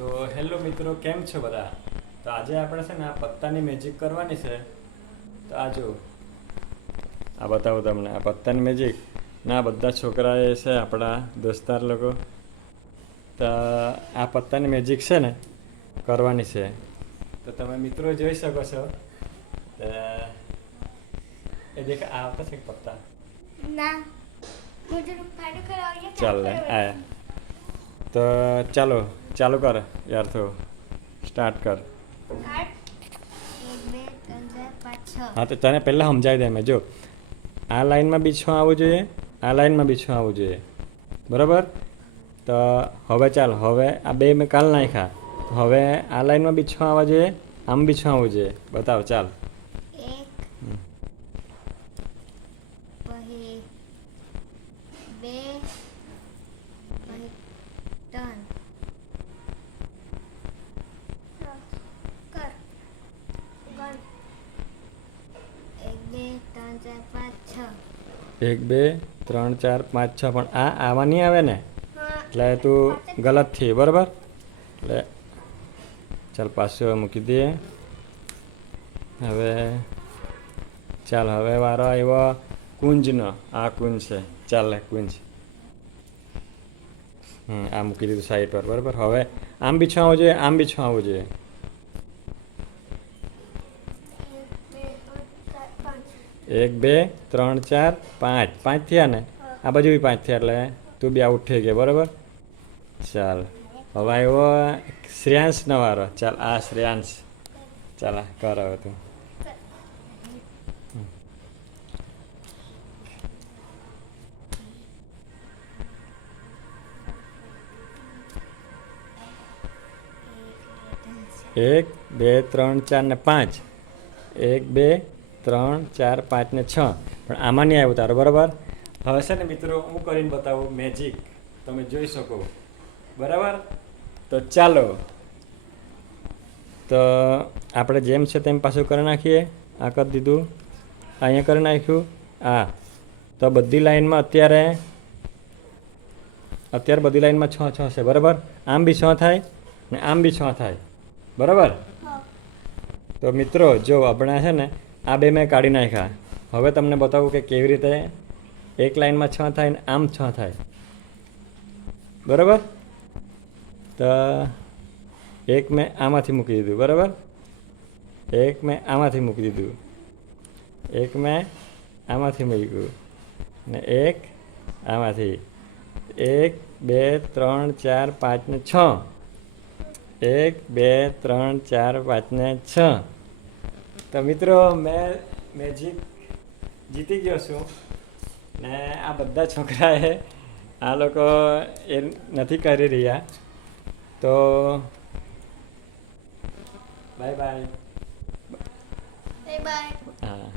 તો હેલો મિત્રો, કેમ છો બધા? તો આજે આપણે છે ને આ પત્તાની મેજિક કરવાની છે. તો આ જો આ બતાવું તમને આ પત્તાની મેજિક ને આ બધા છોકરાએ છે આપણા દોસ્તાર લોકો. તો આ પત્તાની મેજિક છે ને કરવાની છે. તો તમે મિત્રો જોઈ શકો છો. એ દેખ આવતા છે પત્તા ના મુझे फाइट कराओगे ચાલ લે આયા. તો ચાલો ચાલુ કર યાર, તો સ્ટાર્ટ કર. आठ एक बे तीन चार पाँच छः હા તો તને પહેલાં સમજાવી દે મેં જો આ લાઈનમાં બી 6 આવવું જોઈએ, આ લાઈનમાં બી 6 આવવું જોઈએ, બરાબર? તો હવે ચાલ, હવે આ બે મેં કાલ નાખ્યા, તો હવે આ લાઈનમાં બી 6 આવવા જોઈએ, આમ બી 6 આવવું જોઈએ. બતાવ ચાલ. एक वही बे वही टन कर कर एक बे तीन चार पाँच छः 1 2 3 4 5 6 પણ આ આવા નહીં આવે ને, हाँ એટલે તું ગલત થઈ, બરાબર? એટલે ચાલ પાછું મૂકી દઈએ. હવે ચાલ, હવે વારો આવ્યો કુંજનો. આ કુંજ છે, ચાલ કુંજ. આ મૂકી દીધું સાઈડ પર, બરાબર? હવે આમ બી 6 આવવું જોઈએ, આમ બી 6 આવવું જોઈએ. एक बे और चार 1 2 3 4 5 पाँच 5 થયા ને, આ બાજુ બી 5 થયા, એટલે તું બી આઉટ થઈ ગયો, બરાબર? ચાલ હવે આવ્યો શ્રેયાંશનો વારો. ચાલ આ શ્રેયાંશ, ચાલ આ કર હવે તું. એક બે ત્રણ ચાર ને 5, 1 2 3 4 5 ને 6, પણ આમાં નહીં આવ્યું તારું, બરાબર? હવે છે ને મિત્રો, હું કરીને બતાવું મેજિક, તમે જોઈ શકો, બરાબર? તો ચાલો, તો આપણે જેમ છે તેમ પાછું કરી નાખીએ. આ કરી દીધું, અહીંયા કરી નાખ્યું. આ તો બધી લાઈનમાં અત્યારે બધી લાઈનમાં 6 6 છે, બરાબર? આમ બી 6 થાય ને આમ બી 6 થાય, બરાબર? તો મિત્રો જો હમણાં છે ને આ બે મેં કાઢી નાખ્યા. હવે તમને બતાવું કે કેવી રીતે એક લાઈનમાં 6 થાય ને આમ 6 થાય, બરાબર? તો એક મેં આમાંથી મૂકી દીધું, બરાબર? એક મેં આમાંથી મૂકી દીધું, એક મેં આમાંથી મૂક્યું ને એક આમાંથી. 1 2 3 4 5 ને 6, 1 2 3 4 5 ને 6. તો મિત્રો મેં મેજિક જીતી ગયો છું ને આ બધા છોકરાએ આ લોકો એ નથી કરી રહ્યા. તો બાય બાય. बाय હા.